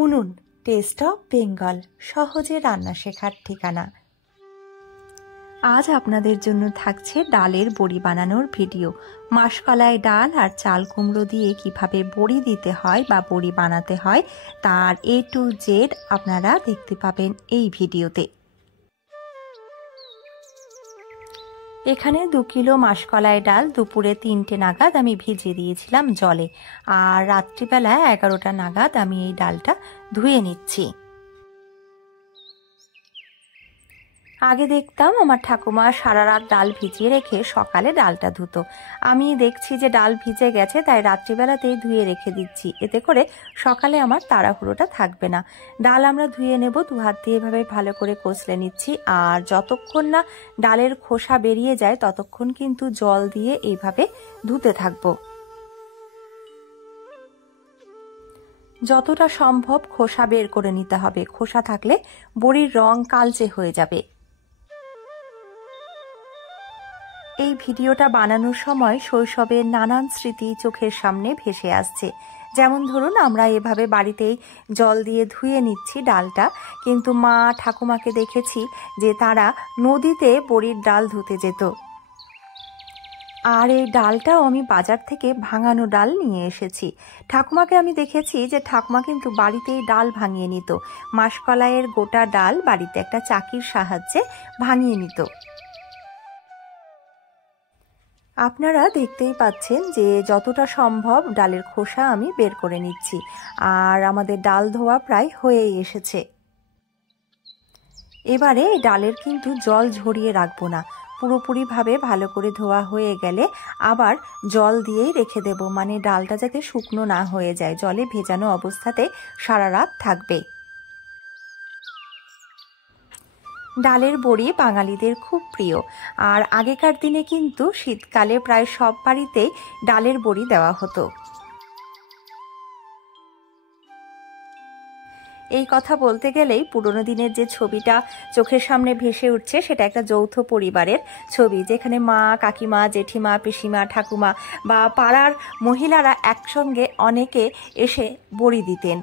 উনুন test of Bengal, সহজে রান্না শেখার ঠিকানা। আজ আপনাদের জন্য থাকছে ডালের বড়ি বানানোর ভিডিও। মাসকলাই ডাল আর চাল কুমড়ো দিয়ে কিভাবে বড়ি দিতে হয় বা বড়ি বানাতে হয় তার A to Z আপনারা দেখতে পাবেন এই ভিডিওতে। এখানে 2 কিলো মাসকলাই ডাল দুপুরে 3টে নাগাদ আমি ভিজিয়ে দিয়েছিলাম জলে, আর রাত্রিবেলা 11টা নাগাদ আমি এই ডালটা ধুয়ে নিচ্ছি। আগে দেখতাম আমার ঠাকুমা সারা রাত ডাল ভিজিয়ে রেখে সকালে ডালটা ধুতো। আমি দেখছি যে ডাল ভিজে গেছে, তাই রাত্রিবেলাতেই ধুয়ে রেখে দিচ্ছি, এতে করে সকালে আমার তাড়াহুড়োটা থাকবে না। ডাল আমরা ধুয়ে নেব, 2 হাত দিয়ে এভাবে ভালো করে কষলে নিচ্ছি, আর যতক্ষণ না ডালের খোসা বেরিয়ে যায় ততক্ষণ কিন্তু জল দিয়ে এইভাবে ধুতে থাকবো। যতটা সম্ভব খোসা বের করে নিতে হবে, খোসা থাকলে বড়ির রং কালচে হয়ে যাবে। এই ভিডিওটা বানানোর সময় শৈশবের নানান স্মৃতি চোখের সামনে ভেসে আসছে। যেমন ধরুন, আমরা এভাবে বাড়িতেই জল দিয়ে ধুয়ে নিচ্ছি ডালটা, কিন্তু মা ঠাকুমাকে দেখেছি যে তারা নদীতে বড়ির ডাল ধুতে যেত। আর এই ডালটাও আমি বাজার থেকে ভাঙানো ডাল নিয়ে এসেছি। ঠাকুমাকে আমি দেখেছি যে ঠাকুমা কিন্তু বাড়িতেই ডাল ভাঙিয়ে নিত, মাসকলাইয়ের গোটা ডাল বাড়িতে একটা চাকির সাহায্যে ভাঙিয়ে নিত। আপনারা দেখতেই পাচ্ছেন যে যতটা সম্ভব ডালের খোসা আমি বের করে নিচ্ছি, আর আমাদের ডাল ধোয়া প্রায় হয়েই এসেছে। এবারে এই ডালের কিন্তু জল ঝরিয়ে রাখবো না, পুরোপুরিভাবে ভালো করে ধোয়া হয়ে গেলে আবার জল দিয়েই রেখে দেব, মানে ডালটা যাতে শুকনো না হয়ে যায়, জলে ভেজানো অবস্থাতে সারা রাত থাকবে। ডালের বড়ি বাঙালিদের খুব প্রিয়, আর আগেকার দিনে কিন্তু শীতকালে প্রায় সব বাড়িতেই ডালের বড়ি দেওয়া হতো। এই কথা বলতে গেলেই পুরনো দিনের যে ছবিটা চোখের সামনে ভেসে উঠছে, সেটা একটা যৌথ পরিবারের ছবি, যেখানে মা, কাকিমা, জেঠিমা, পিসিমা, ঠাকুমা বা পাড়ার মহিলারা একসঙ্গে অনেকে এসে বড়ি দিতেন।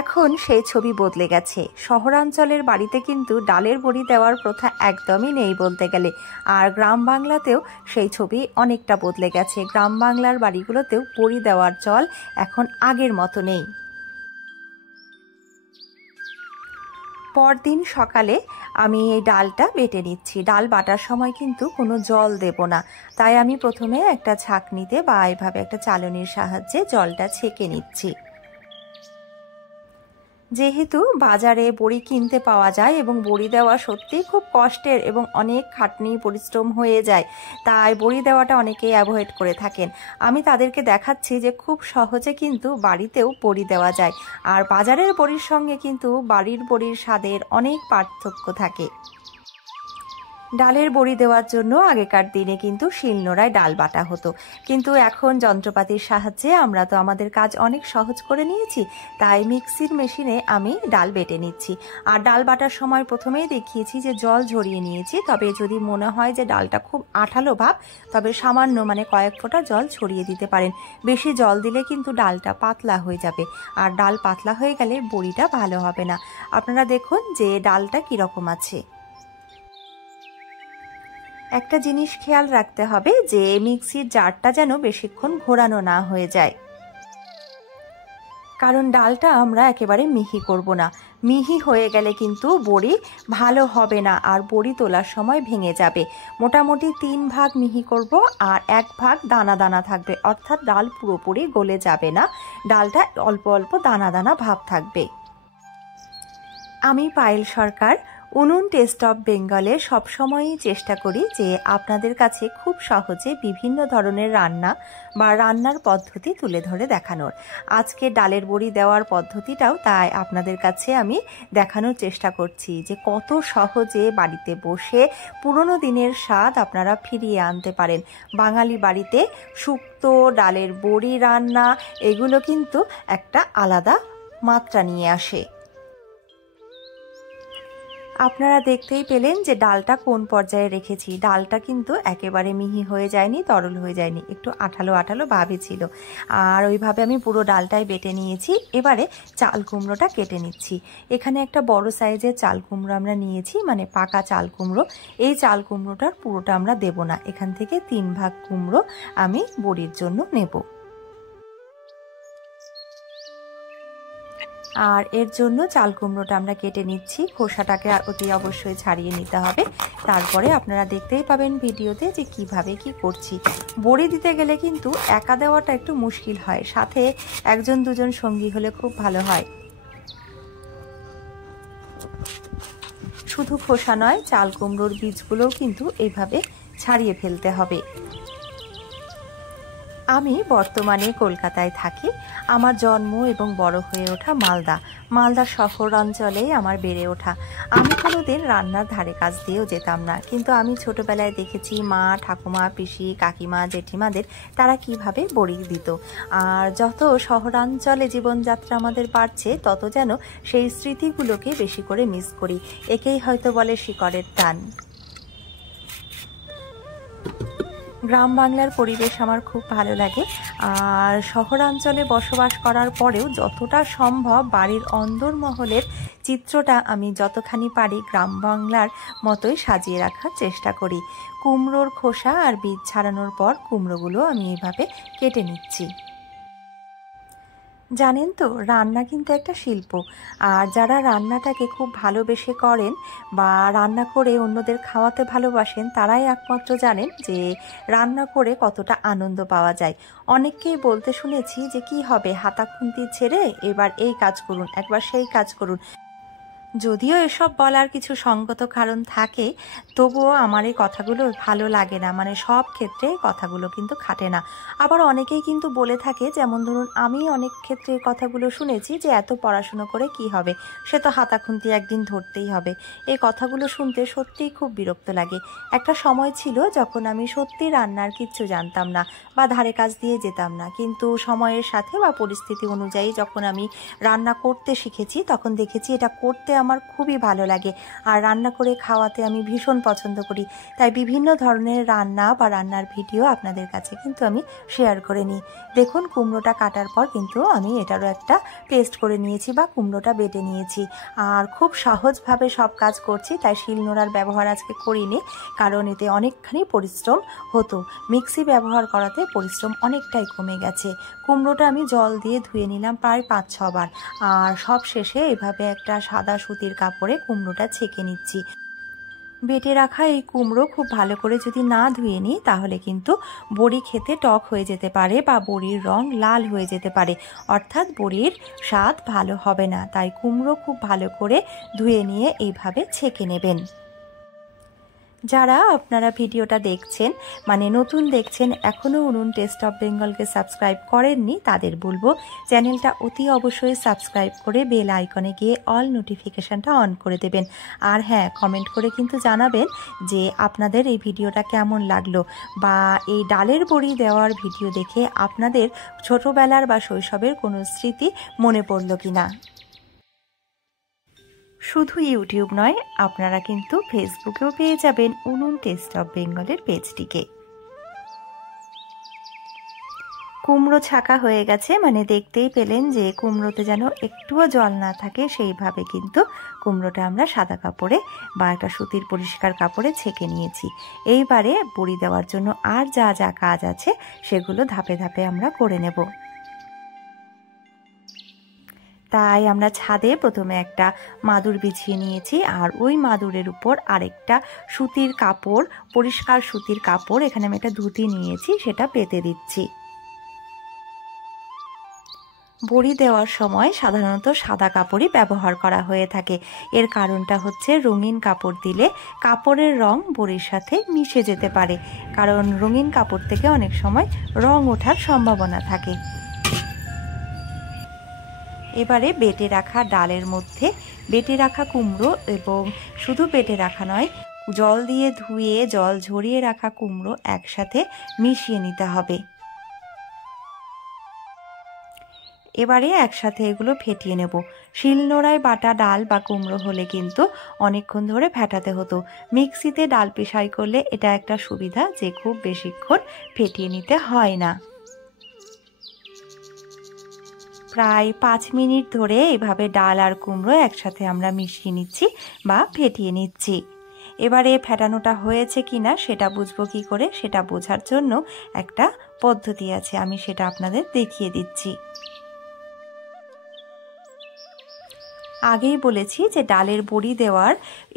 এখন সেই ছবি বদলে গেছে। শহরাঞ্চলের বাড়িতে কিন্তু ডালের বড়ি দেওয়ার প্রথা একদমই নেই বলতে গেলে, আর গ্রাম বাংলাতেও সেই ছবি অনেকটা বদলে গেছে। গ্রাম বাংলার বাড়িগুলোতেও বড়ি দেওয়ার চল এখন আগের মতো নেই। পরদিন সকালে আমি এই ডালটা বেটে নিচ্ছি। ডাল বাটার সময় কিন্তু কোনো জল দেব না, তাই আমি প্রথমে একটা ছাঁকনিতে বা এভাবে একটা চালনির সাহায্যে জলটা ছেঁকে নিচ্ছি। যেহেতু বাজারে বড়ি কিনতে পাওয়া যায় এবং বড়ি দেওয়া সত্যিই খুব কষ্টের এবং অনেক খাটনি পরিশ্রম হয়ে যায়, তাই বড়ি দেওয়াটা অনেকেই অ্যাভয়েড করে থাকেন। আমি তাদেরকে দেখাচ্ছি যে খুব সহজে কিন্তু বাড়িতেও বড়ি দেওয়া যায়, আর বাজারের বড়ির সঙ্গে কিন্তু বাড়ির বড়ির স্বাদের অনেক পার্থক্য থাকে। ডালের বড়ি দেওয়ার জন্য আগেকার দিনে কিন্তু শিলনোড়ায় ডাল বাটা হতো, কিন্তু এখন যন্ত্রপাতির সাহায্যে আমরা তো আমাদের কাজ অনেক সহজ করে নিয়েছি, তাই মিক্সির মেশিনে আমি ডাল বেটে নিচ্ছি। আর ডাল বাটার সময় প্রথমেই দেখিয়েছি যে জল ঝরিয়ে নিয়েছি, তবে যদি মনে হয় যে ডালটা খুব আঠালো ভাব, তবে সামান্য মানে কয়েক ফোঁটা জল ছড়িয়ে দিতে পারেন। বেশি জল দিলে কিন্তু ডালটা পাতলা হয়ে যাবে, আর ডাল পাতলা হয়ে গেলে বড়িটা ভালো হবে না। আপনারা দেখুন যে ডালটা কীরকম আছে। একটা জিনিস খেয়াল রাখতে হবে যে মিক্সির জারটা যেন বেশিক্ষণ ঘোরানো না হয়ে যায়, কারণ ডালটা আমরা একেবারে মিহি করব না। মিহি হয়ে গেলে কিন্তু বড়ি ভালো হবে না, আর বড়ি তোলার সময় ভেঙে যাবে। মোটামুটি 3 ভাগ মিহি করব, আর 1 ভাগ দানা দানা থাকবে, অর্থাৎ ডাল পুরোপুরি গলে যাবে না, ডালটা অল্প অল্প দানা দানা ভাব থাকবে। আমি পায়েল সরকার, উনুন টেস্ট অফ বেঙ্গলে সবসময়ই চেষ্টা করি যে আপনাদের কাছে খুব সহজে বিভিন্ন ধরনের রান্না বা রান্নার পদ্ধতি তুলে ধরে দেখানোর। আজকে ডালের বড়ি দেওয়ার পদ্ধতিটাও তাই আপনাদের কাছে আমি দেখানোর চেষ্টা করছি যে কত সহজে বাড়িতে বসে পুরনো দিনের স্বাদ আপনারা ফিরিয়ে আনতে পারেন। বাঙালি বাড়িতে শুক্তো, ডালের বড়ি রান্না এগুলো কিন্তু একটা আলাদা মাত্রা নিয়ে আসে। আপনারা দেখতেই পেলেন যে ডালটা কোন পর্যায়ে রেখেছি। ডালটা কিন্তু একেবারে মিহি হয়ে যায়নি, তরল হয়ে যায়নি, একটু আঠালো আঠালো ভাবই ছিল। আর ওইভাবে আমি পুরো ডালটাই বেটে নিয়েছি। এবারে চাল কুমড়োটা কেটে নিচ্ছি। এখানে একটা বড় সাইজের চাল কুমড়ো আমরা নিয়েছি, মানে পাকা চাল কুমড়ো। এই চাল কুমড়োটার পুরোটা আমরা দেব না, এখান থেকে 3 ভাগ কুমড়ো আমি বড়ির জন্য নেব। আর এর জন্য চাল কুমড়োটা আমরা কেটে নিচ্ছি। খোসাটাকে অতি অবশ্যই ছাড়িয়ে নিতে হবে। তারপরে আপনারা দেখতেই পাবেন ভিডিওতে যে কিভাবে কি করছি। বড়ি দিতে গেলে কিন্তু একা দেওয়াটা একটু মুশকিল হয়, সাথে 1-2জন সঙ্গী হলে খুব ভালো হয়। শুধু খোসা নয়, চাল কুমড়োর বীজগুলোও কিন্তু এইভাবে ছাড়িয়ে ফেলতে হবে। আমি বর্তমানে কলকাতায় থাকি। আমার জন্ম এবং বড় হয়ে ওঠা মালদা শহর অঞ্চলে আমার বেড়ে ওঠা। আমি কোনোদিন রান্নার ধারে কাজ দিয়েও যেতাম না, কিন্তু আমি ছোটবেলায় দেখেছি মা, ঠাকুমা, পিসি, কাকিমা, জেঠিমাদের তারা কিভাবে বড়ি দিত। আর যত শহরাঞ্চলে জীবনযাত্রা আমাদের বাড়ছে, তত যেন সেই স্মৃতিগুলোকে বেশি করে মিস করি। একেই হয়তো বলে শিকড়ের টান। গ্রাম বাংলার পরিবেশ আমার খুব ভালো লাগে। আর শহরাঞ্চলে বসবাস করার পরেও যতটা সম্ভব বাড়ির অন্দরমহলের চিত্রটা আমি যতখানি পারি গ্রাম বাংলার মতোই সাজিয়ে রাখার চেষ্টা করি। কুমড়োর খোসা আর বীজ ছাড়ানোর পর কুমড়োগুলো আমি এইভাবে কেটে নিচ্ছি। জানেন তো, রান্না কিন্তু একটা শিল্প। আর যারা রান্নাটাকে খুব ভালোবেসে করেন বা রান্না করে অন্যদের খাওয়াতে ভালোবাসেন, তারাই একমাত্র জানেন যে রান্না করে কতটা আনন্দ পাওয়া যায়। অনেককেই বলতে শুনেছি যে কি হবে, হাতা খুন্তি ছেড়ে এবার এই কাজ করুন, একবার সেই কাজ করুন। যদিও এসব বলার কিছু সঙ্গত কারণ থাকে, তবুও আমার এই কথাগুলো ভালো লাগে না, মানে সব ক্ষেত্রে কথাগুলো কিন্তু খাটে না। আবার অনেকেই কিন্তু বলে থাকে, যেমন ধরুন আমি অনেক ক্ষেত্রে এই কথাগুলো শুনেছি যে এত পড়াশুনো করে কি হবে, সে তো হাতা খুন্তি একদিন ধরতেই হবে। এই কথাগুলো শুনতে সত্যিই খুব বিরক্ত লাগে। একটা সময় ছিল যখন আমি সত্যি রান্নার কিচ্ছু জানতাম না বা ধারে কাজ দিয়ে যেতাম না, কিন্তু সময়ের সাথে বা পরিস্থিতি অনুযায়ী যখন আমি রান্না করতে শিখেছি, তখন দেখেছি এটা করতে আমার খুবই ভালো লাগে। আর রান্না করে খাওয়াতে আমি ভীষণ পছন্দ করি। তাই বিভিন্ন ধরনের রান্না বা রান্নার ভিডিও আপনাদের কাছে কিন্তু আমি শেয়ার করে নিই। দেখুন, কুমড়োটা কাটার পর কিন্তু আমি এটারও একটা পেস্ট করে নিয়েছি বা কুমড়োটা বেটে নিয়েছি। আর খুব সহজভাবে সব কাজ করছি, তাই শিলনোড়ার ব্যবহার আজকে করিনি, কারণ এতে অনেকখানি পরিশ্রম হতো। মিক্সি ব্যবহার করাতে পরিশ্রম অনেকটাই কমে গেছে। কুমড়োটা আমি জল দিয়ে ধুয়ে নিলাম প্রায় 5-6 বার। আর সব শেষে এভাবে একটা সাদা সুতির কাপড়ে কুমড়োটা ছেঁকে নিচ্ছি। বেটে রাখা এই কুমড়ো খুব ভালো করে যদি না ধুয়ে নিই, তাহলে কিন্তু বড়ি খেতে টক হয়ে যেতে পারে বা বড়ির রং লাল হয়ে যেতে পারে, অর্থাৎ বড়ির স্বাদ ভালো হবে না। তাই কুমড়ো খুব ভালো করে ধুয়ে নিয়ে এইভাবে ছেঁকে নেবেন। যারা আপনারা ভিডিওটা দেখছেন, মানে নতুন দেখছেন, এখনও উনুন টেস্ট অফ বেঙ্গলকে সাবস্ক্রাইব করেননি, তাদের বলবো চ্যানেলটা অতি অবশ্যই সাবস্ক্রাইব করে বেল আইকনে গিয়ে অল নোটিফিকেশানটা অন করে দেবেন। আর হ্যাঁ, কমেন্ট করে কিন্তু জানাবেন যে আপনাদের এই ভিডিওটা কেমন লাগলো, বা এই ডালের বড়ি দেওয়ার ভিডিও দেখে আপনাদের ছোটোবেলার বা শৈশবের কোনো স্মৃতি মনে পড়ল কিনা। শুধু ইউটিউব নয়, আপনারা কিন্তু ফেসবুকেও পেয়ে যাবেন উনুন টেস্ট অফ বেঙ্গলের পেজটিকে। কুমড়ো ছাকা হয়ে গেছে, মানে দেখতেই পেলেন যে কুমড়োতে যেন একটুও জল না থাকে, সেইভাবে কিন্তু কুমড়োটা আমরা সাদা কাপড়ে বা একটা সুতির পরিষ্কার কাপড়ে ছেঁকে নিয়েছি। এইবারে বড়ি দেওয়ার জন্য আর যা যা কাজ আছে সেগুলো ধাপে ধাপে আমরা করে নেব। তাই আমরা ছাদে প্রথমে একটা মাদুর বিছিয়ে নিয়েছি, আর ওই মাদুরের উপর আরেকটা সুতির কাপড়, পরিষ্কার সুতির কাপড়, এখানে আমি একটা ধুতি নিয়েছি, সেটা পেতে দিচ্ছি। বড়ি দেওয়ার সময় সাধারণত সাদা কাপড়ই ব্যবহার করা হয়ে থাকে। এর কারণটা হচ্ছে রঙিন কাপড় দিলে কাপড়ের রং বড়ির সাথে মিশে যেতে পারে, কারণ রঙিন কাপড় থেকে অনেক সময় রং ওঠার সম্ভাবনা থাকে। এবারে বেটে রাখা ডালের মধ্যে বেটে রাখা কুমড়ো, এবং শুধু বেটে রাখা নয়, জল দিয়ে ধুয়ে জল ঝরিয়ে রাখা কুমড়ো একসাথে মিশিয়ে নিতে হবে। এবারে একসাথে এগুলো ফেটিয়ে নেব। শিলনোড়ায় বাটা ডাল বা কুমড়ো হলে কিন্তু অনেকক্ষণ ধরে ফেটাতে হতো। মিক্সিতে ডাল পেশাই করলে এটা একটা সুবিধা যে খুব বেশিক্ষণ ফেটিয়ে নিতে হয় না। প্রায় 5 মিনিট ধরে এভাবে ডাল আর কুমড়ো একসাথে আমরা মিশিয়ে নিচ্ছি বা ফেটিয়ে নিচ্ছি। এবারে ফেটানোটা হয়েছে কিনা সেটা বুঝবো কি করে, সেটা বোঝার জন্য একটা পদ্ধতি আছে, আমি সেটা আপনাদের দেখিয়ে দিচ্ছি। আগেই বলেছি যে ডালের বড়ি দেওয়ার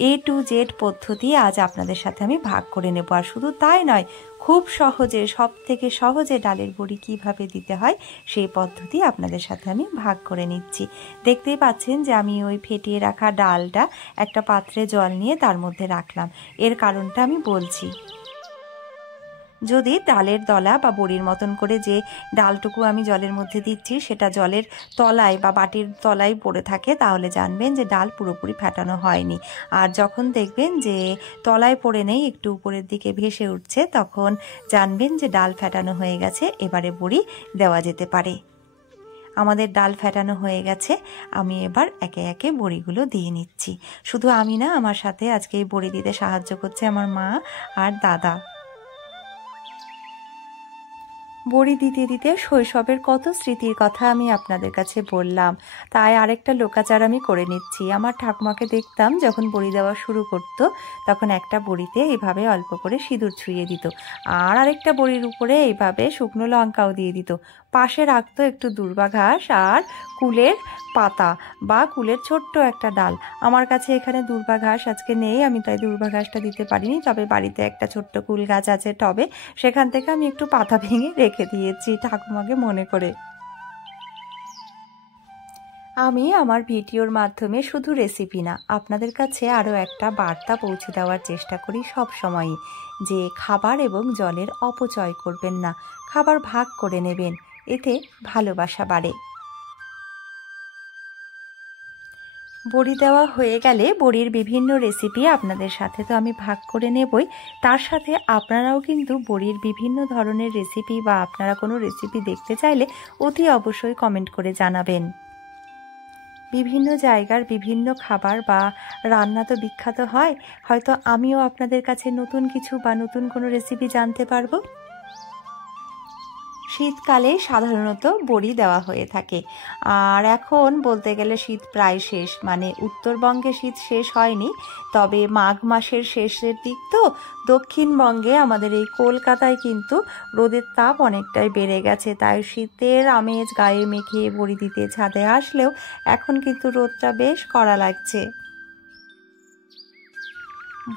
A to Z পদ্ধতি আজ আপনাদের সাথে আমি ভাগ করে নেব। আর শুধু তাই নয়, খুব সহজে, সব থেকে সহজে ডালের বড়ি কিভাবে দিতে হয় সেই পদ্ধতি আপনাদের সাথে আমি ভাগ করে নিচ্ছি। দেখতেই পাচ্ছেন যে আমি ওই ফেটিয়ে রাখা ডালটা একটা পাত্রে জল নিয়ে তার মধ্যে রাখলাম। এর কারণটা আমি বলছি। যদি ডালের দলা বা বড়ির মতন করে যে ডালটুকু আমি জলের মধ্যে দিচ্ছি সেটা জলের তলায় বা বাটির তলায় পড়ে থাকে, তাহলে জানবেন যে ডাল পুরোপুরি ফেটানো হয়নি। আর যখন দেখবেন যে তলায় পড়ে নেই, একটু উপরের দিকে ভেসে উঠছে, তখন জানবেন যে ডাল ফেটানো হয়ে গেছে, এবারে বড়ি দেওয়া যেতে পারে। আমাদের ডাল ফেটানো হয়ে গেছে, আমি এবার একে একে বড়িগুলো দিয়ে নিচ্ছি। শুধু আমি না, আমার সাথে আজকে এই বড়ি দিতে সাহায্য করছে আমার মা আর দাদা। বড়ি দিতে দিতে শৈশবের কত স্মৃতির কথা আমি আপনাদের কাছে বললাম, তাই আরেকটা লোকাচার আমি করে নিচ্ছি। আমার ঠাকুমাকে দেখতাম যখন বড়ি দেওয়া শুরু করত, তখন একটা বড়িতে এইভাবে অল্প করে সিঁদুর ছুঁয়ে দিত, আর আরেকটা বড়ির উপরে এইভাবে শুকনো লঙ্কাও দিয়ে দিত। পাশে রাখতো একটু দূর্বা ঘাস আর কুলের পাতা বা কুলের ছোট্ট একটা ডাল। আমার কাছে এখানে দূর্বা ঘাস আজকে নেই, আমি তাই দূর্বা ঘাসটা দিতে পারিনি, তবে বাড়িতে একটা ছোট্ট কুল গাছ আছে টবে, সেখান থেকে আমি একটু পাতা ভেঙে রেখে দিয়েছি ঠাকুমাকে মনে করে। আমি আমার ভিডিওর মাধ্যমে শুধু রেসিপি না, আপনাদের কাছে আরও একটা বার্তা পৌঁছে দেওয়ার চেষ্টা করি সব সময়ই, যে খাবার এবং জলের অপচয় করবেন না, খাবার ভাগ করে নেবেন, এতে ভালোবাসা বাড়ে। বড়ি দেওয়া হয়ে গেলে বড়ির বিভিন্ন রেসিপি আপনাদের সাথে তো আমি ভাগ করে নেবই, তার সাথে আপনারাও কিন্তু বড়ির বিভিন্ন ধরনের রেসিপি বা আপনারা কোনো রেসিপি দেখতে চাইলে অতি অবশ্যই কমেন্ট করে জানাবেন। বিভিন্ন জায়গার বিভিন্ন খাবার বা রান্না তো বিখ্যাত হয়, হয়তো আমিও আপনাদের কাছে নতুন কিছু বা নতুন কোনো রেসিপি জানতে পারবো। শীতকালে সাধারণত বড়ি দেওয়া হয়ে থাকে, আর এখন বলতে গেলে শীত প্রায় শেষ, মানে উত্তরবঙ্গে শীত শেষ হয়নি, তবে মাঘ মাসের শেষের দিক তো দক্ষিণবঙ্গে আমাদের এই কলকাতায় কিন্তু রোদের তাপ অনেকটাই বেড়ে গেছে, তাই শীতের আমেজ গায়ে মেখে বড়ি দিতে ছাদে আসলেও এখন কিন্তু রোদটা বেশ কড়া লাগছে।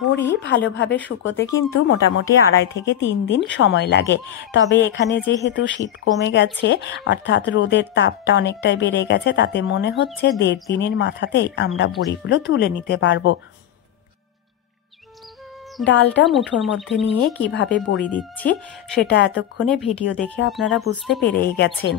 বড়ি ভালোভাবে শুকোতে কিন্তু মোটামুটি 2.5 থেকে 3 দিন সময় লাগে, তবে এখানে যেহেতু শীত কমে গেছে, অর্থাৎ রোদের তাপটা অনেকটাই বেড়ে গেছে, তাতে মনে হচ্ছে 1.5 দিনের মাথাতেই আমরা বড়িগুলো তুলে নিতে পারবো। ডালটা মুঠোর মধ্যে নিয়ে কিভাবে বড়ি দিচ্ছি সেটা এতক্ষণে ভিডিও দেখে আপনারা বুঝতে পেরেই গেছেন।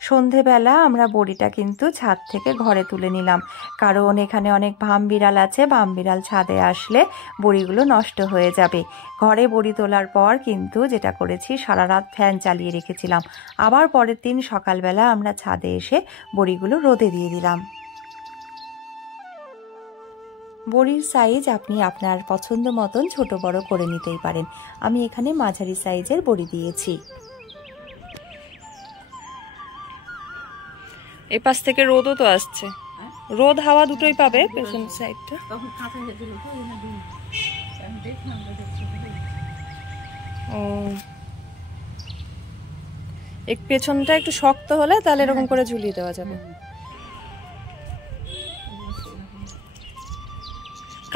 সন্ধেবেলা আমরা বড়িটা কিন্তু ছাদ থেকে ঘরে তুলে নিলাম, কারণ এখানে অনেক ভাম বিড়াল আছে, ভাম বিড়াল ছাদে আসলে বড়িগুলো নষ্ট হয়ে যাবে। ঘরে বড়ি তোলার পর কিন্তু যেটা করেছি, সারা রাত ফ্যান চালিয়ে রেখেছিলাম, আবার পরের দিন সকালবেলা আমরা ছাদে এসে বড়িগুলো রোদে দিয়ে দিলাম। বড়ির সাইজ আপনি আপনার পছন্দ মতন ছোট বড় করে নিতেই পারেন, আমি এখানে মাঝারি সাইজের বড়ি দিয়েছি। এই পাশ থেকে রোদও তো আসছে, রোদ হাওয়া দুটোই পাবে পেছন সাইডটা। ও, এক পেছনটা একটু শক্ত হলে তাহলে এরকম করে ঝুলিয়ে দেওয়া যাবে।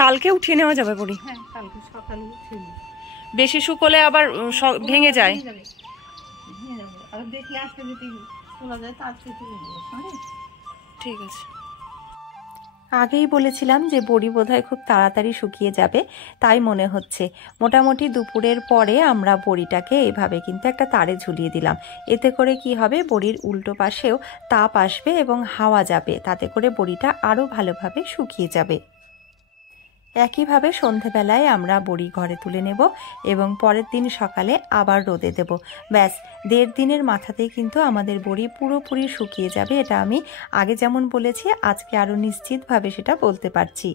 কালকে উঠিয়ে নেওয়া যাবে বড়ি, বেশি শুকোলে আবার ভেঙে যায়। ঠিক আছে। আগেই বলেছিলাম যে বড়ি বোধহয় খুব তাড়াতাড়ি শুকিয়ে যাবে, তাই মনে হচ্ছে। মোটামুটি দুপুরের পরে আমরা বড়িটাকে এভাবে কিন্তু একটা তারে ঝুলিয়ে দিলাম, এতে করে কি হবে, বড়ির উল্টো পাশেও তাপ আসবে এবং হাওয়া যাবে, তাতে করে বড়িটা আরও ভালোভাবে শুকিয়ে যাবে। একইভাবে সন্ধেবেলায় আমরা বড়ি ঘরে তুলে নেব এবং পরের দিন সকালে আবার রোদে দেব। ব্যাস 1.5 দিনের মাথাতেই কিন্তু আমাদের বড়ি পুরোপুরি শুকিয়ে যাবে। এটা আমি আগে যেমন বলেছি আজকে আরও নিশ্চিতভাবে সেটা বলতে পারছি।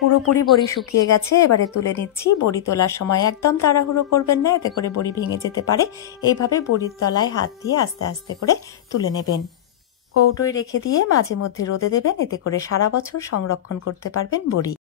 পুরোপুরি বড়ি শুকিয়ে গেছে, এবারে তুলে নিচ্ছি। বড়ি তোলার সময় একদম তাড়াহুড়ো করবেন না, এতে করে বড়ি ভেঙে যেতে পারে। এইভাবে বড়ির তলায় হাত দিয়ে আস্তে আস্তে করে তুলে নেবেন। কৌটোয় রেখে দিয়ে মাঝে মধ্যে রোদে দেবেন, এতে করে সারা বছর সংরক্ষণ করতে পারবেন বড়ি।